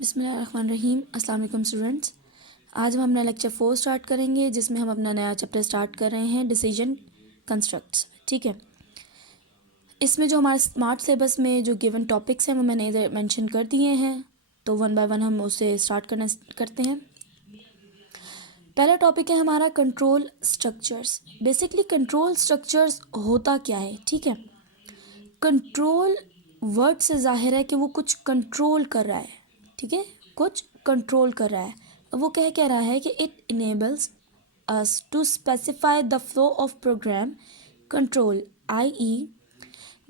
बिस्मिल्लाहिर्रहमानिर्रहीम। अस्सलाम वालेकुम स्टूडेंट्स। आज हम अपना लेक्चर 4 स्टार्ट करेंगे जिसमें हम अपना नया चैप्टर स्टार्ट कर रहे हैं डिसीजन कंस्ट्रक्ट्स। ठीक है, इसमें जो हमारे स्मार्ट सिलेबस में जो गिवन टॉपिक्स हैं वो मैंने इधर मेंशन कर दिए हैं, तो वन बाय वन हम उसे स्टार्ट करते हैं। पहला टॉपिक है हमारा control structures. Basically control structures होता क्या है? ठीक है, कंट्रोल वर्ड से जाहिर है कि वो कुछ कंट्रोल कर रहा है। ठीक है, कुछ कंट्रोल कर रहा है। वो कह रहा है कि it enables us to specify the flow of program control, i.e.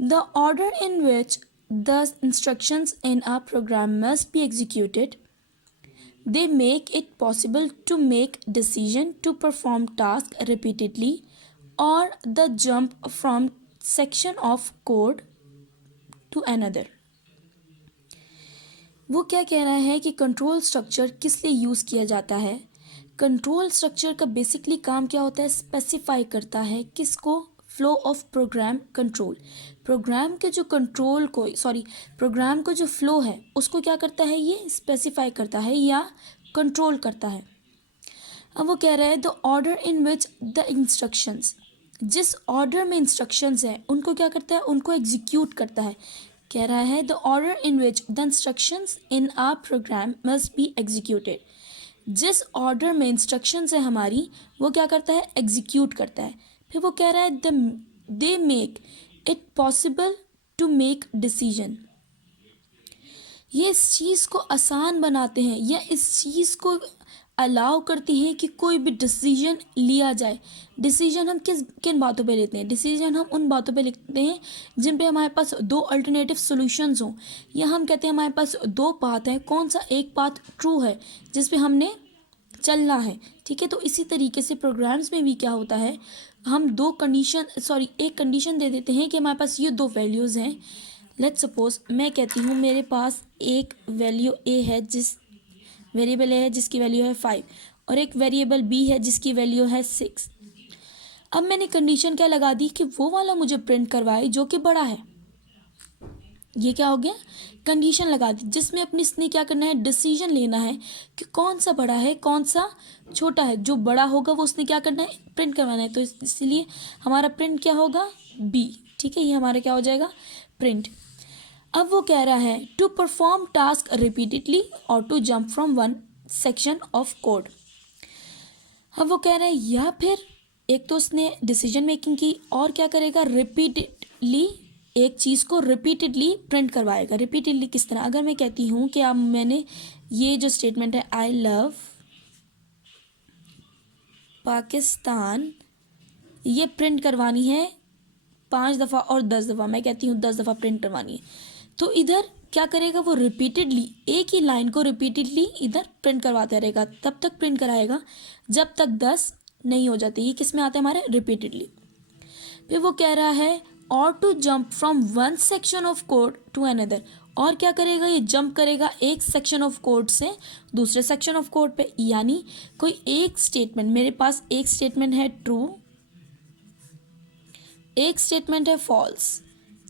the order in which the instructions in a program must be executed. They make it possible to make decision to perform task repeatedly or the jump from section of code to another. वो क्या कह रहा है कि control structure किस लिए use किया जाता है। कंट्रोल स्ट्रक्चर का बेसिकली काम क्या होता है? स्पेसिफाई करता है किसको? Flow of program control. Program के जो कंट्रोल को प्रोग्राम को जो फ्लो है उसको क्या करता है? ये स्पेसिफाई करता है या कंट्रोल करता है। अब वो कह रहा है the order in which the instructions, जिस ऑर्डर में इंस्ट्रक्शंस हैं उनको क्या करता है? उनको एग्जीक्यूट करता है। कह रहा है the order in which the instructions in our program must be executed. जिस ऑर्डर में इंस्ट्रक्शंस है हमारी वो क्या करता है? एग्जीक्यूट करता है। फिर वो कह रहा है they make it possible to make decision. ये इस चीज़ को आसान बनाते हैं या इस चीज़ को अलाउ करती हैं कि कोई भी डिसीजन लिया जाए। डिसीजन हम किन बातों पे लेते हैं? डिसीजन हम उन बातों पे लेते हैं जिन पे हमारे पास दो अल्टरनेटिव सॉल्यूशंस हों, या हम कहते हैं हमारे पास दो पाथ हैं, कौन सा एक पाथ ट्रू है जिस पे हमने चलना है। ठीक है, तो इसी तरीके से प्रोग्राम्स में भी क्या होता है, हम एक कंडीशन दे देते हैं कि हमारे पास ये दो वैल्यूज़ हैं। लेट्स सपोज मैं कहती हूँ मेरे पास एक वैल्यू ए है, वेरिएबल ए है जिसकी वैल्यू है 5, और एक वेरिएबल बी है जिसकी वैल्यू है 6। अब मैंने कंडीशन क्या लगा दी कि वो वाला मुझे प्रिंट करवाए जो कि बड़ा है। ये क्या हो गया? कंडीशन लगा दी जिसमें अपनी इसने क्या करना है? डिसीजन लेना है कि कौन सा बड़ा है कौन सा छोटा है। जो बड़ा होगा वो उसने क्या करना है? प्रिंट करवाना है। तो इसलिए हमारा प्रिंट क्या होगा? बी। ठीक है, ये हमारा क्या हो जाएगा? प्रिंट। अब वो कह रहा है टू परफॉर्म टास्क रिपीटेडली और to jump from one section of code. अब वो कह रहा है या फिर एक तो उसने डिसीजन मेकिंग की, और क्या करेगा? रिपीटेडली एक चीज़ को रिपीटेडली प्रिंट करवाएगा। रिपीटेडली किस तरह? अगर मैं कहती हूँ कि अब मैंने ये जो स्टेटमेंट है आई लव पाकिस्तान, ये प्रिंट करवानी है 5 दफ़ा और 10 दफ़ा, मैं कहती हूँ 10 दफ़ा प्रिंट करवानी है, तो इधर क्या करेगा? वो रिपीटेडली एक ही लाइन को रिपीटेडली इधर प्रिंट करवाता रहेगा। तब तक प्रिंट कराएगा जब तक 10 नहीं हो जाती। ये किस में आता है? हमारे रिपीटेडली। फिर वो कह रहा है और to jump from one section of code to another, और क्या करेगा? ये जंप करेगा एक सेक्शन ऑफ कोड से दूसरे सेक्शन ऑफ कोड पे। यानी कोई एक स्टेटमेंट, मेरे पास एक स्टेटमेंट है ट्रू, एक स्टेटमेंट है फॉल्स।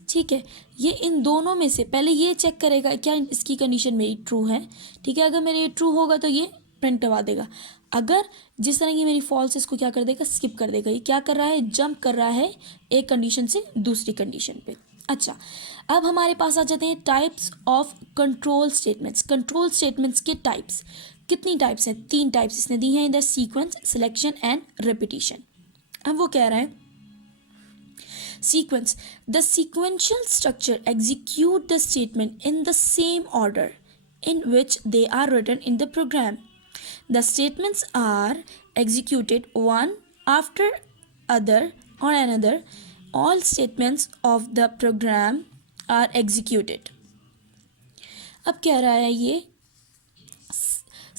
ठीक है, ये इन दोनों में से पहले ये चेक करेगा क्या इसकी कंडीशन मेरी ट्रू है। ठीक है, अगर मेरे ये ट्रू होगा तो ये प्रिंट करवा देगा। अगर जिस तरह की मेरी फॉल्स है इसको क्या कर देगा? स्किप कर देगा। ये क्या कर रहा है? जंप कर रहा है एक कंडीशन से दूसरी कंडीशन पे। अच्छा, अब हमारे पास आ जाते हैं types of control statements. Control statements के टाइप्स कितनी टाइप्स हैं? 3 टाइप्स इसने दी हैं, इधर सीक्वेंस, सिलेक्शन एंड रिपीटिशन। अब वो कह रहा है sequence, the sequential structure execute the statement in the same order in which they are written in the program. The statements are executed one after other on another. All statements of the program are executed. अब कह रहा है ये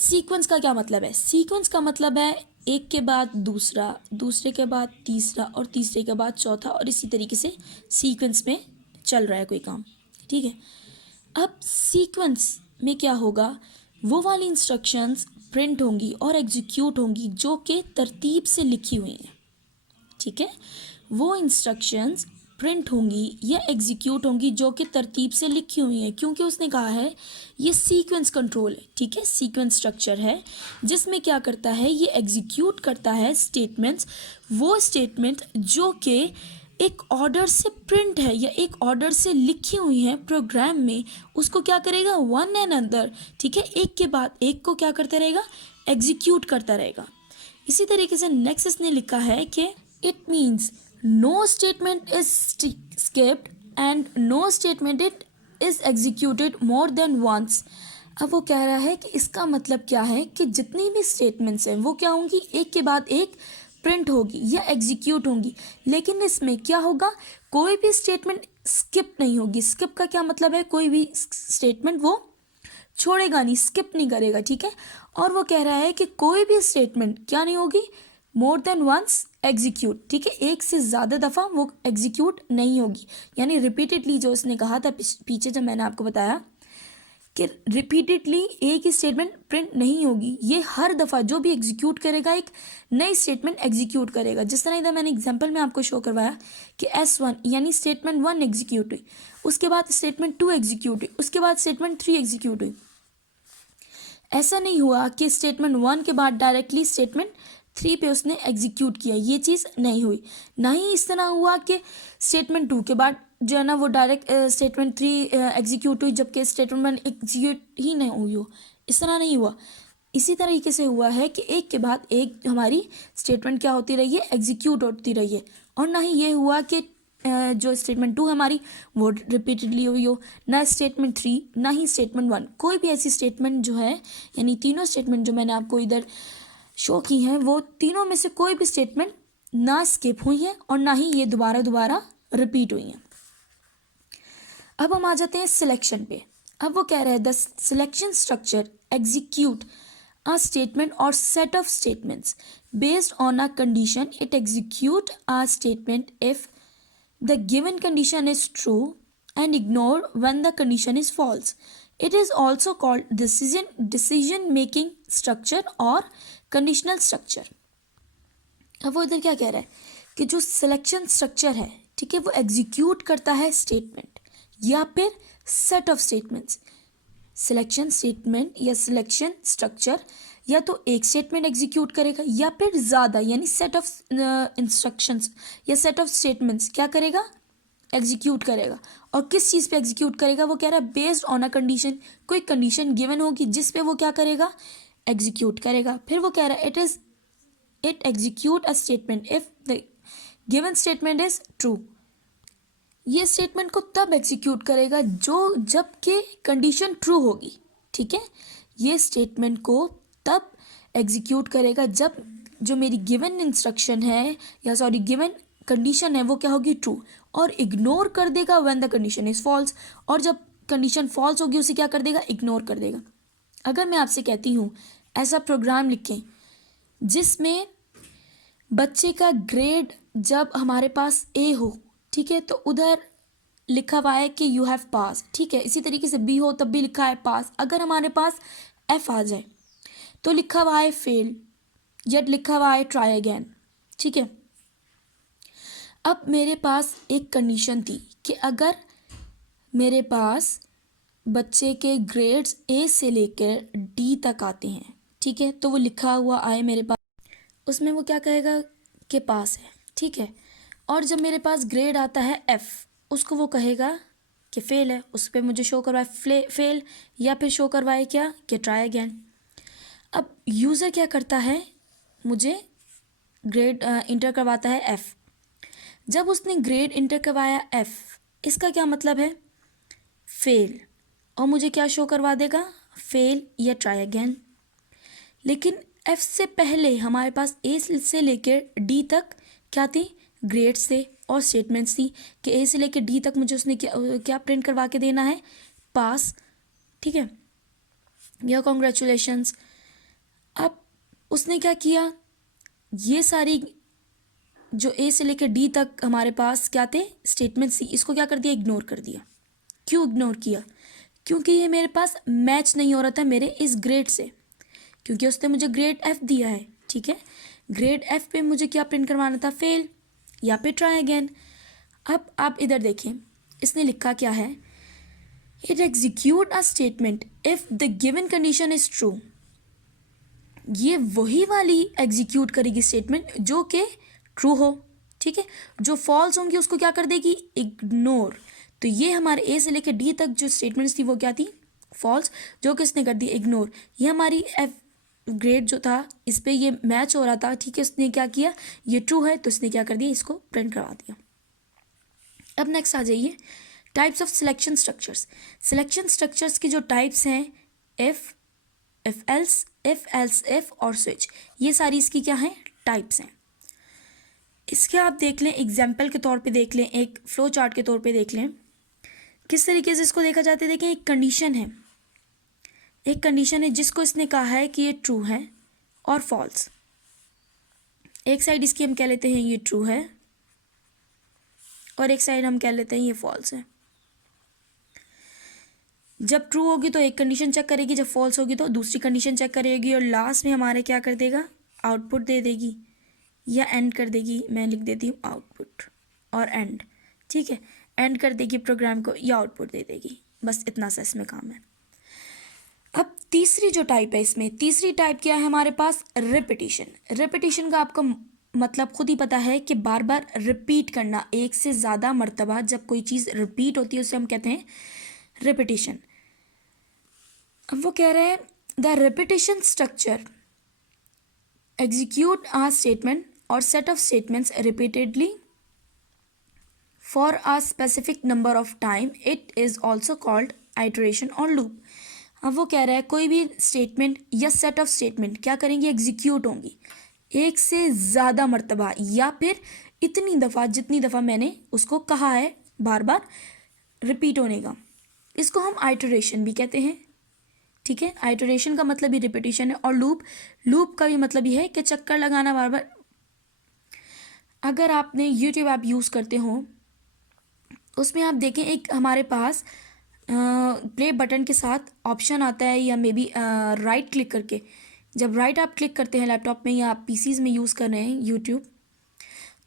sequence का क्या मतलब है? Sequence का मतलब है एक के बाद दूसरा, दूसरे के बाद तीसरा, और तीसरे के बाद चौथा, और इसी तरीके से सीक्वेंस में चल रहा है कोई काम। ठीक है, अब सीक्वेंस में क्या होगा? वो वाली इंस्ट्रक्शंस प्रिंट होंगी और एग्जीक्यूट होंगी जो कि तरतीब से लिखी हुई हैं। ठीक है, वो इंस्ट्रक्शंस प्रिंट होंगी या एग्जीक्यूट होंगी जो कि तरतीब से लिखी हुई हैं, क्योंकि उसने कहा है ये सीक्वेंस कंट्रोल है, ठीक है, सीक्वेंस स्ट्रक्चर है जिसमें क्या करता है, ये एग्जीक्यूट करता है स्टेटमेंट्स, वो स्टेटमेंट जो कि एक ऑर्डर से प्रिंट है या एक ऑर्डर से लिखी हुई है प्रोग्राम में, उसको क्या करेगा, वन एंड अनदर, ठीक है, एक के बाद एक को क्या करता रहेगा, एग्जीक्यूट करता रहेगा। इसी तरीके से नेक्स्ट इसने लिखा है कि it means no statement is skipped and no statement it is executed more than once. अब वो कह रहा है कि इसका मतलब क्या है कि जितनी भी स्टेटमेंट्स हैं वो क्या होंगी, एक के बाद एक प्रिंट होगी या एग्जीक्यूट होंगी, लेकिन इसमें क्या होगा, कोई भी स्टेटमेंट स्किप नहीं होगी। स्किप का क्या मतलब है, कोई भी स्टेटमेंट वो छोड़ेगा नहीं, स्किप नहीं करेगा, ठीक है। और वो कह रहा है कि कोई भी स्टेटमेंट क्या नहीं होगी, मोर देन वंस एग्जीक्यूट, ठीक है, एक से ज़्यादा दफ़ा वो एग्जीक्यूट नहीं होगी, यानी रिपीटेडली, जो उसने कहा था पीछे जब मैंने आपको बताया कि रिपीटेडली एक ही स्टेटमेंट प्रिंट नहीं होगी, ये हर दफ़ा जो भी एग्जीक्यूट करेगा एक नई स्टेटमेंट एग्जीक्यूट करेगा। जिस तरह इधर मैंने एग्जांपल में आपको शो करवाया कि S1 यानी स्टेटमेंट 1 एग्जीक्यूट हुई, उसके बाद स्टेटमेंट 2 एग्जीक्यूट हुई, उसके बाद स्टेटमेंट 3 एग्जीक्यूट हुई। ऐसा नहीं हुआ कि स्टेटमेंट 1 के बाद डायरेक्टली स्टेटमेंट 3 पे उसने एग्जीक्यूट किया, ये चीज़ नहीं हुई। ना ही इस तरह हुआ कि स्टेटमेंट 2 के बाद जो है ना वो डायरेक्ट स्टेटमेंट 3 एग्जीक्यूट हुई, जबकि स्टेटमेंट 1 एग्जीक्यूट ही नहीं हुई हो, इस तरह नहीं हुआ। इसी तरीके से हुआ है कि एक के बाद एक हमारी स्टेटमेंट क्या होती रही है, एग्जीक्यूट होती रही है। और ना ही ये हुआ कि जो स्टेटमेंट 2 हमारी वो रिपीटेडली हुई हो, ना स्टेटमेंट 3 ना ही स्टेटमेंट 1, कोई भी ऐसी स्टेटमेंट जो है, यानी तीनों स्टेटमेंट जो मैंने आपको इधर शो की हैं वो तीनों में से कोई भी स्टेटमेंट ना स्किप हुई है और ना ही ये दोबारा दोबारा रिपीट हुई हैं। अब हम आ जाते हैं सिलेक्शन पे। अब वो कह रहे हैं the selection structure execute a statement or set of statements based on a condition. It execute a statement if the given condition is true and ignore when the condition is false. It is also called decision making structure or conditional structure. अब वो इधर क्या कह रहा है कि जो selection structure है, ठीक है, वो एग्जीक्यूट करता है स्टेटमेंट या फिर set of statements. Selection statement या सिलेक्शन स्ट्रक्चर या तो एक स्टेटमेंट एग्जीक्यूट करेगा या फिर ज़्यादा, यानी सेट ऑफ इंस्ट्रक्शंस या सेट ऑफ स्टेटमेंट्स क्या करेगा, एग्जीक्यूट करेगा। और किस चीज़ पे एग्जीक्यूट करेगा, वो कह रहा है बेस्ड ऑन अ कंडीशन, कोई कंडीशन गिवन होगी जिस पे वो क्या करेगा, एग्जीक्यूट करेगा। फिर वो कह रहा है it execute a statement if the given statement is true. ये स्टेटमेंट को तब एग्जीक्यूट करेगा जब कि कंडीशन ट्रू होगी, ठीक है। ये स्टेटमेंट को तब एग्जीक्यूट करेगा जब जो मेरी गिवन इंस्ट्रक्शन है या सॉरी गिवन कंडीशन है वो क्या होगी, ट्रू, और इग्नोर कर देगा when the condition is false, और जब कंडीशन फॉल्स होगी उसे क्या कर देगा, इग्नोर कर देगा। अगर मैं आपसे कहती हूँ ऐसा प्रोग्राम लिखें जिसमें बच्चे का ग्रेड जब हमारे पास ए हो, ठीक है, तो उधर लिखा हुआ है कि यू हैव पास, ठीक है, इसी तरीके से बी हो तब भी लिखा है पास। अगर हमारे पास एफ आ जाए तो लिखा हुआ है फेल या लिखा हुआ है ट्राई अगेन, ठीक है। अब मेरे पास एक कंडीशन थी कि अगर मेरे पास बच्चे के ग्रेड्स ए से लेकर डी तक आते हैं, ठीक है, तो वो लिखा हुआ आए मेरे पास, उसमें वो क्या कहेगा कि पास है, ठीक है। और जब मेरे पास ग्रेड आता है एफ़, उसको वो कहेगा कि फ़ेल है, उस पर मुझे शो करवाए फेल या फिर शो करवाए क्या कि ट्राई अगेन। अब यूज़र क्या करता है, मुझे ग्रेड इंटर करवाता है एफ़। जब उसने ग्रेड इंटर करवाया एफ़, इसका क्या मतलब है, फेल, और मुझे क्या शो करवा देगा, फेल या ट्राई अगेन। लेकिन एफ़ से पहले हमारे पास ए से लेकर डी तक क्या थी, ग्रेड्स थे और स्टेटमेंट्स थी कि ए से लेकर डी तक मुझे उसने क्या प्रिंट करवा के देना है, पास, ठीक है, या कॉन्ग्रेचुलेशंस। अब उसने क्या किया, ये सारी जो ए से लेकर डी तक हमारे पास क्या थे, स्टेटमेंट्स थी, इसको क्या कर दिया, इग्नोर कर दिया। क्यों इग्नोर किया, क्योंकि ये मेरे पास मैच नहीं हो रहा था मेरे इस ग्रेड से, क्योंकि उसने मुझे ग्रेड एफ़ दिया है, ठीक है। ग्रेड एफ़ पे मुझे क्या प्रिंट करवाना था, फेल या फिर ट्राई अगेन। अब आप इधर देखें, इसने लिखा क्या है, it execute a statement if the given condition is true. ये वही वाली एग्जीक्यूट करेगी स्टेटमेंट जो कि ट्रू हो, ठीक है। जो फॉल्स होंगी उसको क्या कर देगी, इग्नोर। तो ये हमारे ए से लेकर डी तक जो स्टेटमेंट्स थी वो क्या थी, फॉल्स, जो कि इसने कर दी इग्नोर। ये हमारी एफ ग्रेड जो था इस पर ये मैच हो रहा था, ठीक है। उसने क्या किया, ये ट्रू है तो इसने क्या कर दिया, इसको प्रिंट करवा दिया। अब नेक्स्ट आ जाइए, types of selection structures. Selection structures की जो टाइप्स हैं, इफ एल्स, इफ और स्विच, ये सारी इसकी क्या हैं, टाइप्स हैं। इसके आप देख लें, एग्जाम्पल के तौर पे देख लें, एक फ्लो चार्ट के तौर पे देख लें किस तरीके से इसको देखा जाता है। देखें, एक कंडीशन है, एक कंडीशन है जिसको इसने कहा है कि ये ट्रू है और फॉल्स। एक साइड इसकी हम कह लेते हैं ये ट्रू है और एक साइड हम कह लेते हैं ये फॉल्स है। जब ट्रू होगी तो एक कंडीशन चेक करेगी, जब फॉल्स होगी तो दूसरी कंडीशन चेक करेगी और लास्ट में हमारे क्या कर देगा, आउटपुट दे देगी या एंड कर देगी। मैं लिख देती हूँ आउटपुट और एंड, ठीक है। एंड कर देगी प्रोग्राम को या आउटपुट दे देगी, बस इतना सा इसमें काम है। अब तीसरी जो टाइप है, इसमें तीसरी टाइप क्या है हमारे पास, रिपीटिशन। रिपीटिशन का आपको मतलब खुद ही पता है कि बार बार रिपीट करना, एक से ज़्यादा मर्तबा जब कोई चीज़ रिपीट होती है उसे हम कहते हैं रिपीटिशन। अब वो कह रहे हैं the repetition structure execute a statement और set of statements repeatedly for a specific number of time, it is also called iteration और लूप। अब वो कह रहा है कोई भी स्टेटमेंट या सेट ऑफ स्टेटमेंट क्या करेंगी, एग्जीक्यूट होंगी एक से ज़्यादा मर्तबा या फिर इतनी दफ़ा जितनी दफ़ा मैंने उसको कहा है बार बार रिपीट होने का, इसको हम आइटरेशन भी कहते हैं, ठीक है। आइटरेशन का मतलब ही रिपीटिशन है और लूप का भी मतलब ये है कि चक्कर लगाना बार बार। अगर आपने यूट्यूब ऐप यूज़ करते हो उसमें आप देखें एक हमारे पास प्ले बटन के साथ ऑप्शन आता है या मे बी राइट क्लिक करके, जब राइट आप क्लिक करते हैं लैपटॉप में या आप पीसीज में यूज़ कर रहे हैं यूट्यूब,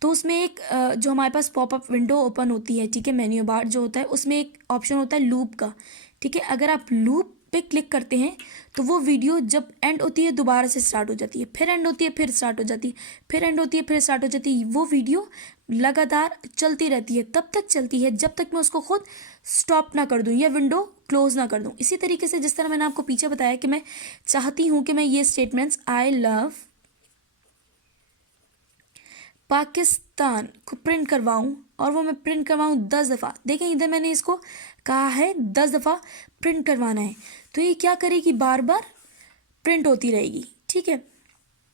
तो उसमें एक जो हमारे पास पॉपअप विंडो ओपन होती है, ठीक है, मेन्यू बार जो होता है उसमें एक ऑप्शन होता है लूप का, ठीक है। अगर आप लूप पे क्लिक करते हैं तो वो वीडियो जब एंड होती है दोबारा से स्टार्ट हो जाती है, फिर एंड होती है फिर स्टार्ट हो जाती है, फिर एंड होती है फिर स्टार्ट हो जाती है। वो वीडियो लगातार चलती रहती है, तब तक चलती है जब तक मैं उसको खुद स्टॉप ना कर दूं या विंडो क्लोज ना कर दूं। इसी तरीके से जिस तरह मैंने आपको पीछे बताया कि मैं चाहती हूँ कि मैं ये स्टेटमेंट्स आई लव पाकिस्तान को प्रिंट करवाऊं और वो मैं प्रिंट करवाऊं 10 दफ़ा। देखें इधर मैंने इसको कहा है 10 दफ़ा प्रिंट करवाना है, तो ये क्या करेगी, बार बार प्रिंट होती रहेगी, ठीक है।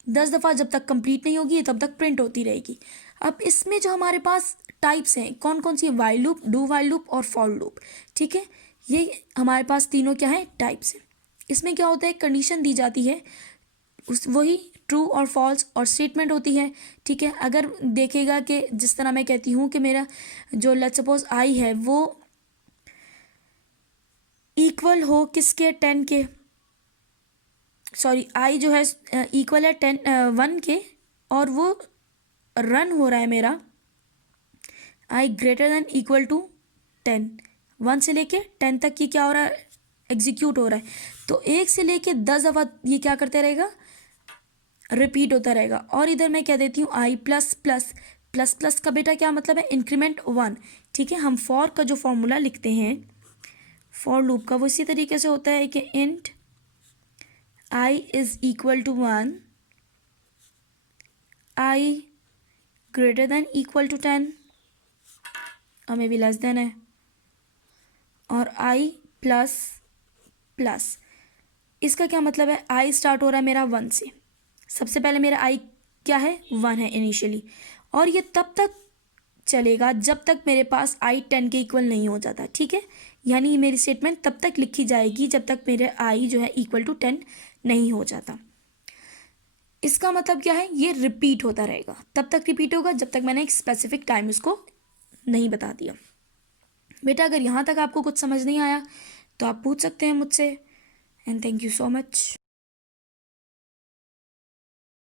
10 दफ़ा जब तक कंप्लीट नहीं होगी तब तक प्रिंट होती रहेगी। अब इसमें जो हमारे पास टाइप्स हैं कौन कौन सी, while loop, do while loop और फॉर लूप, ठीक है। ये हमारे पास तीनों क्या है, टाइप्स हैं। इसमें क्या होता है, कंडीशन दी जाती है, उस वही ट्रू और फॉल्स और स्टेटमेंट होती है, ठीक है। अगर देखेगा कि जिस तरह मैं कहती हूँ कि मेरा जो लेट्स सपोज आई है वो इक्वल हो किसके, 10 के, सॉरी आई जो है इक्वल है 1 के और वो रन हो रहा है मेरा आई ग्रेटर देन इक्वल टू 10, 1 से लेके 10 तक ये क्या हो रहा है, एग्जीक्यूट हो रहा है। तो 1 से लेके 10 दफ़ा ये क्या करते रहेगा, रिपीट होता रहेगा। और इधर मैं कह देती हूँ आई प्लस प्लस, प्लस प्लस का बेटा क्या मतलब है, इंक्रीमेंट 1, ठीक है। हम फॉर का जो फॉर्मूला लिखते हैं फॉर लूप का वो इसी तरीके से होता है कि int I is equal to 1, I greater than equal to 10 और मे बी लेस देन है, और आई प्लस प्लस। इसका क्या मतलब है, आई स्टार्ट हो रहा है मेरा 1 से, सबसे पहले मेरा आई क्या है, 1 है इनिशियली, और ये तब तक चलेगा जब तक मेरे पास आई 10 के इक्वल नहीं हो जाता, ठीक है। यानी मेरी स्टेटमेंट तब तक लिखी जाएगी जब तक मेरे आई जो है इक्वल टू 10 नहीं हो जाता। इसका मतलब क्या है, ये रिपीट होता रहेगा, तब तक रिपीट होगा जब तक मैंने एक स्पेसिफिक टाइम उसको नहीं बता दिया। बेटा अगर यहाँ तक आपको कुछ समझ नहीं आया तो आप पूछ सकते हैं मुझसे, and thank you so much.